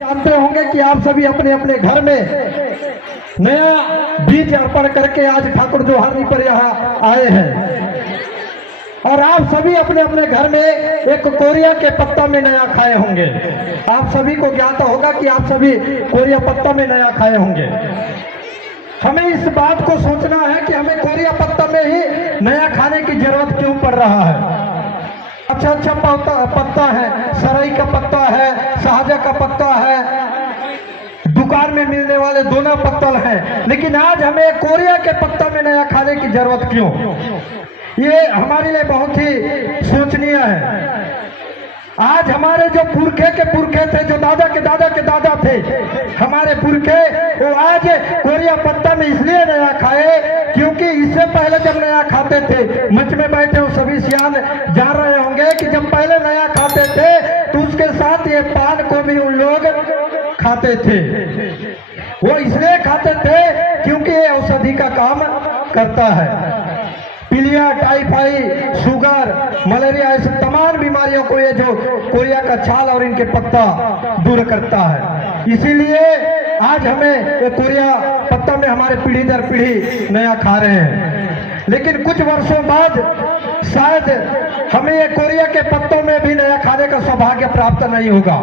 जानते होंगे कि आप सभी अपने अपने घर में नया बीज अर्पण करके आज ठाकुर जोहारनी पर यहाँ आए हैं और आप सभी अपने अपने घर में एक कोरिया के पत्ता में नया खाए होंगे। आप सभी को ज्ञात होगा कि आप सभी कोरिया पत्ता में नया खाए होंगे। हमें इस बात को सोचना है कि हमें कोरिया पत्ता में ही नया खाने की जरूरत क्यों पड़ रहा है। अच्छा अच्छा पत्ता है, सरई का पत्ता है, शाहजा का पत्ता है, दुकान में मिलने वाले दोना पत्तल हैं, लेकिन आज हमें कोरिया के पत्ता में नया खाने की जरूरत क्यों? ये हमारे लिए बहुत ही सोचनीय है। आज हमारे जो पुरखे के पुरखे थे, जो दादा के दादा के दादा थे, हमारे पुरखे, वो आज कोरिया पत्ता में इसलिए नया खाए क्योंकि इससे पहले जब नया खाते थे, मंच में बैठे हो सभी सियान जान रहे होंगे कि जब पहले नया खाते थे तो उसके साथ ये पान को भी उन लोग खाते थे। वो इसलिए खाते थे क्योंकि ये औषधि का काम करता है। पीलिया, टाइफाइड, शुगर, मलेरिया, ऐसे तमाम बीमारियों को ये जो कोरिया का छाल और इनके पत्ता दूर करता है। इसीलिए आज हमें ये कोरिया पत्ता में हमारे पीढ़ी दर पीढ़ी नया खा रहे हैं। लेकिन कुछ वर्षों बाद शायद हमें ये कोरिया के पत्तों में भी नया खाने का सौभाग्य प्राप्त नहीं होगा,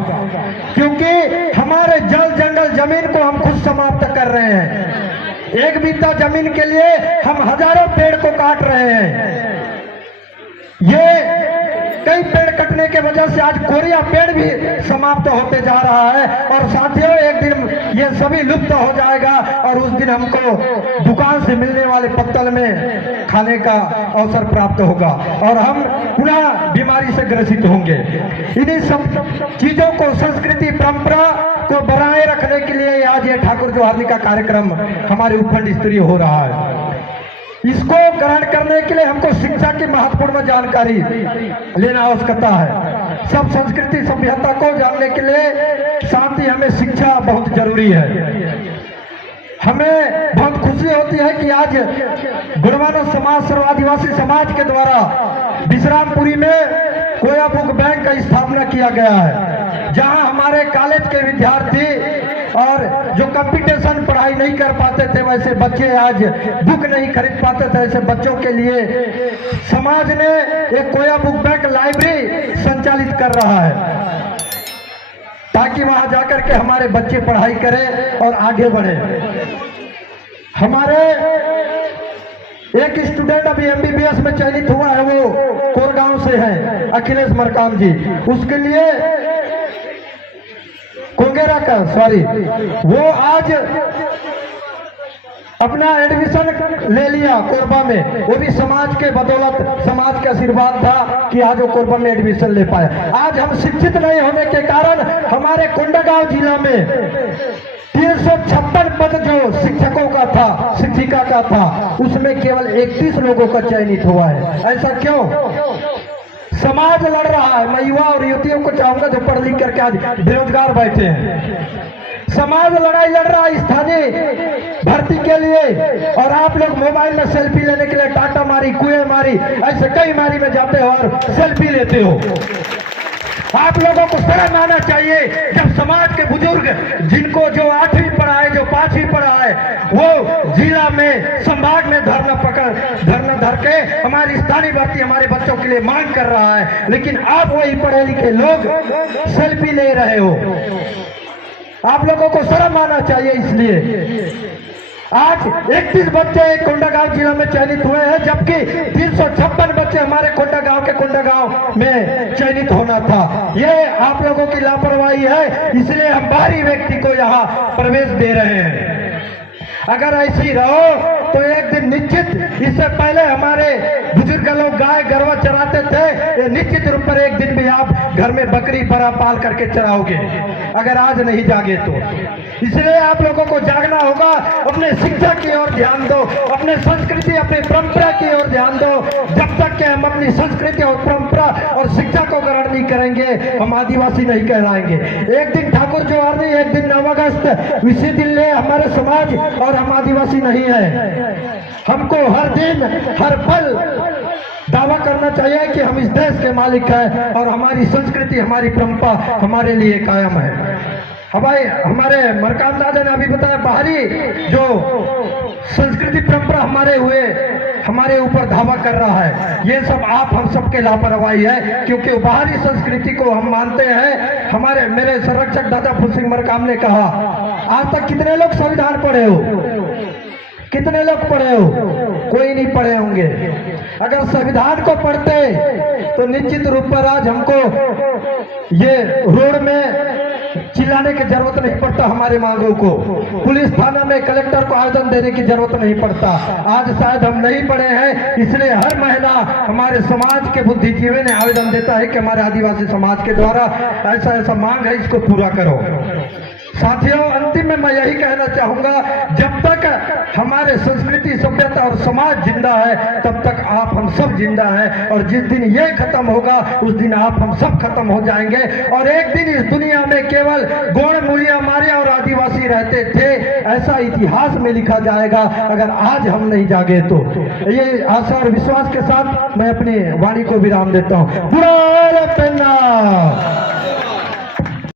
क्योंकि हमारे जल जंगल जमीन को हम खुद समाप्त कर रहे हैं। एक बीता जमीन के लिए हम हजारों पेड़ को काट रहे हैं। ये कई पेड़ कटने के वजह से आज कोरिया पेड़ भी समाप्त होते जा रहा है और साथियों एक दिन ये सभी लुप्त हो जाएगा और उस दिन हमको दुकान से मिलने वाले पत्तल में खाने का अवसर प्राप्त होगा और हम पुनः बीमारी से ग्रसित होंगे। इन्हीं सब चीजों को, संस्कृति परंपरा को बनाए रखने के लिए आज ये ठाकुर जोहारनी का कार्यक्रम हमारे उपखंड स्तरीय हो रहा है। इसको ग्रहण करने के लिए हमको शिक्षा की महत्वपूर्ण जानकारी लेना आवश्यकता है। सब संस्कृति सभ्यता को जानने के लिए साथ ही हमें शिक्षा बहुत जरूरी है। हमें बहुत खुशी होती है कि आज गुणमानव समाज, सर्व आदिवासी समाज के द्वारा विश्रामपुरी में कोया बुक बैंक का स्थापना किया गया है, जहां हमारे कॉलेज के विद्यार्थी और जो कंपटीशन पढ़ाई नहीं कर पाते थे, वैसे बच्चे आज बुक नहीं खरीद पाते थे, ऐसे बच्चों के लिए समाज ने एक कोया बुक बैंक लाइब्रेरी संचालित कर रहा है, ताकि वहां जाकर के हमारे बच्चे पढ़ाई करें और आगे बढ़े। हमारे एक स्टूडेंट अभी MBBS में चयनित हुआ है, वो कोरगांव से है, अखिलेश मरकाम जी। उसके लिए कोंगेरा का वो आज अपना एडमिशन ले लिया कोरबा में। वो भी समाज के बदौलत, समाज के आशीर्वाद था कि आज वो कोरबा में एडमिशन ले पाया। आज हम शिक्षित नहीं होने के कारण हमारे कोंडागांव जिला में 356 पद जो शिक्षकों का था, शिक्षिका का था, उसमें केवल 31 लोगों का चयनित हुआ है। ऐसा क्यों? समाज लड़ रहा है। मैं युवा और युवतियों को चाहूंगा जो पढ़ लिख करके आज बेरोजगार बैठे हैं, समाज लड़ाई लड़ रहा है स्थानीय भर्ती के लिए, और आप लोग मोबाइल में सेल्फी लेने के लिए टाटा मारी, कुएं मारी, ऐसे कई मारी में जाते हो और सेल्फी लेते हो। आप लोगों को शर्म आना चाहिए जब समाज के बुजुर्ग, जिनको जो 8वीं पढ़ा है, जो 5वीं पढ़ा है, वो जिला में, संभाग में धरना धर के हमारी स्थानीय भर्ती हमारे बच्चों के लिए मांग कर रहा है, लेकिन आप वही पढ़े लिखे लोग सेल्फी ले रहे हो। आप लोगों को शर्म आना चाहिए। इसलिए आज 31 बच्चे कोंडागांव जिला में चयनित हुए हैं, जबकि 356 बच्चे हमारे कोंडागांव में चयनित होना था। ये आप लोगों की लापरवाही है, इसलिए हम बाहरी व्यक्ति को यहाँ प्रवेश दे रहे हैं। अगर ऐसी रहो तो एक दिन निश्चित, इससे पहले हमारे बुजुर्ग लोग गाय गरवा चराते थे, निश्चित रूप पर एक दिन भी आप घर में बकरी बरा पाल करके चराओगे, अगर आज नहीं जागे तो। इसलिए आप लोगों को जागना होगा, अपने शिक्षा की ओर ध्यान दो, अपने संस्कृति, अपनी परंपरा की ओर ध्यान दो। जब तक कि हम अपनी संस्कृति और परंपरा और शिक्षा को ग्रहण नहीं करेंगे, हम आदिवासी नहीं कहलाएंगे। एक दिन ठाकुर जोहारनी, एक दिन 9 अगस्त, इसी दिन ले हमारे समाज और हम आदिवासी नहीं है। हमको हर दिन, हर पल दावा करना चाहिए कि हम इस देश के मालिक हैं और हमारी संस्कृति, हमारी परंपरा हमारे लिए कायम है। हमारे मरकाम दादा ने अभी बताया, बाहरी जो संस्कृति परंपरा हमारे ऊपर धावा कर रहा है, ये सब आप हम सब के लापरवाही है, क्योंकि बाहरी संस्कृति को हम मानते हैं। मेरे संरक्षक दादा फूल सिंह मरकाम ने कहा, आज तक कितने लोग संविधान पढ़े हो? कितने लोग पढ़े हो? कोई नहीं पढ़े होंगे। अगर संविधान को पढ़ते तो निश्चित रूप पर आज हमको ये रोड में चिल्लाने की जरूरत नहीं पड़ता, हमारे मांगों को पुलिस थाना में कलेक्टर को आवेदन देने की जरूरत नहीं पड़ता। आज शायद हम नहीं पढ़े हैं, इसलिए हर महीना हमारे समाज के बुद्धिजीवी ने आवेदन देता है कि हमारे आदिवासी समाज के द्वारा ऐसा ऐसा मांग है, इसको पूरा करो। साथियों, अंतिम में मैं यही कहना चाहूंगा, जब तक हमारे संस्कृति सभ्यता और समाज जिंदा है तब तक आप हम सब जिंदा हैं, और जिस दिन ये खत्म होगा उस दिन आप हम सब खत्म हो जाएंगे। और एक दिन इस दुनिया में केवल गौड़ मूलिया मारिया और आदिवासी रहते थे, ऐसा इतिहास में लिखा जाएगा अगर आज हम नहीं जागे तो। ये आशा और विश्वास के साथ मैं अपनी वाणी को विराम देता हूँ।